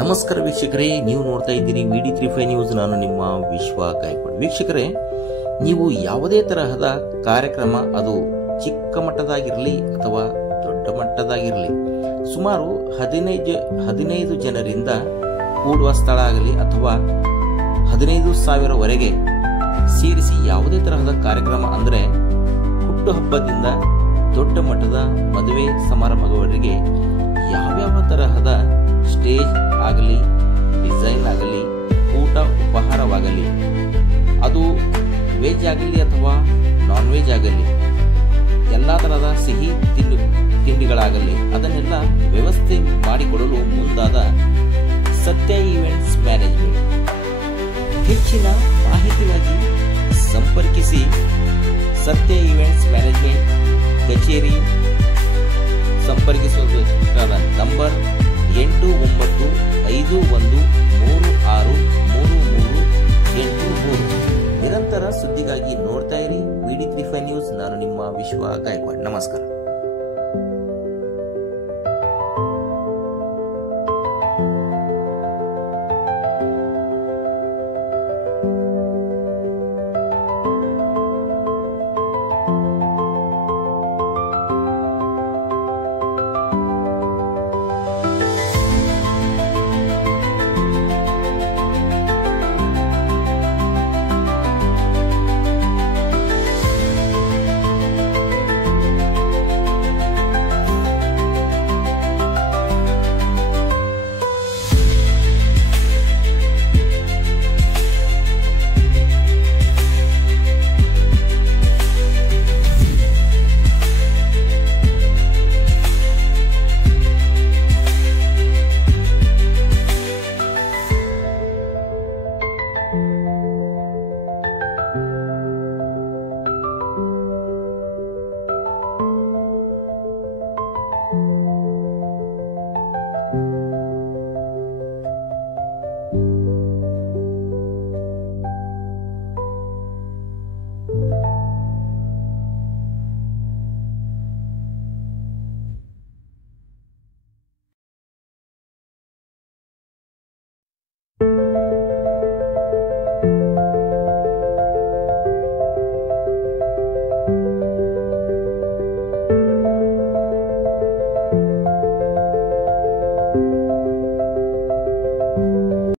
ನಮಸ್ಕಾರ ವೀಕ್ಷಕರೇ, ನೀವು ನೋಡ್ತಾ ಇದ್ದೀರಿ VD35 ನ್ಯೂಸ್. ನಾನು ನಿಮ್ಮ ವಿಶ್ವ ಗಾಯಕ್ವಾಡ್. ವೀಕ್ಷಕರೇ, ನೀವು ಯಾವುದೇ ತರಹದ ಕಾರ್ಯಕ್ರಮ, ಅದು ಚಿಕ್ಕ ಮಟ್ಟದಾಗಿರಲಿ ಅಥವಾ ದೊಡ್ಡ ಮಟ್ಟದಾಗಿರಲಿ, ಸುಮಾರು 15 ಜನರಿಂದ ಕೂಡುವ ಸ್ಥಳ ಆಗಲಿ ಅಥವಾ 15,000ವರೆಗೆ ಸೇರಿಸಿ ಯಾವುದೇ ತರಹದ ಕಾರ್ಯಕ್ರಮ ಅಂದರೆ ಹುಟ್ಟುಹಬ್ಬದಿಂದ ದೊಡ್ಡ ಮಟ್ಟದ ಮದುವೆ ಸಮಾರಂಭಗಳವರೆಗೆ ಯಾವ್ಯಾವ ತರಹದ ಸ್ಟೇಜ್ ಆಗಲಿ, ಡಿಸೈನ್ ಆಗಲಿ, ಊಟ ಉಪಹಾರವಾಗಲಿ, ಅದು ವೆಜ್ ಆಗಲಿ ಅಥವಾ ನಾನ್ ವೆಜ್ ಆಗಲಿ, ಎಲ್ಲ ತರಹದ ಸಿಹಿ ತಿಂಡಿಗಳಾಗಲಿ, ಅದನ್ನೆಲ್ಲ ವ್ಯವಸ್ಥೆ ಮಾಡಿಕೊಡಲು ಮುಂದಾದ ಸತ್ಯ ಈವೆಂಟ್ಸ್ ಮ್ಯಾನೇಜ್ಮೆಂಟ್. ಹೆಚ್ಚಿನ ಮಾಹಿತಿಗಾಗಿ ಸಂಪರ್ಕಿಸಿ ಸತ್ಯ ಈವೆಂಟ್ಸ್ ಮ್ಯಾನೇಜ್ಮೆಂಟ್ ಕಚೇರಿ. ಸಂಪರ್ಕಿಸಬೇಕಾದ ನಂಬರ್ 8951363383. ನಿರಂತರ ಸುದ್ದಿಗಾಗಿ ನೋಡ್ತಾ ಇರಿ VD35 ನ್ಯೂಸ್. ನಾನು ನಿಮ್ಮ ವಿಶ್ವ ಗಾಯಕ್ವಾಡ್. ನಮಸ್ಕಾರ.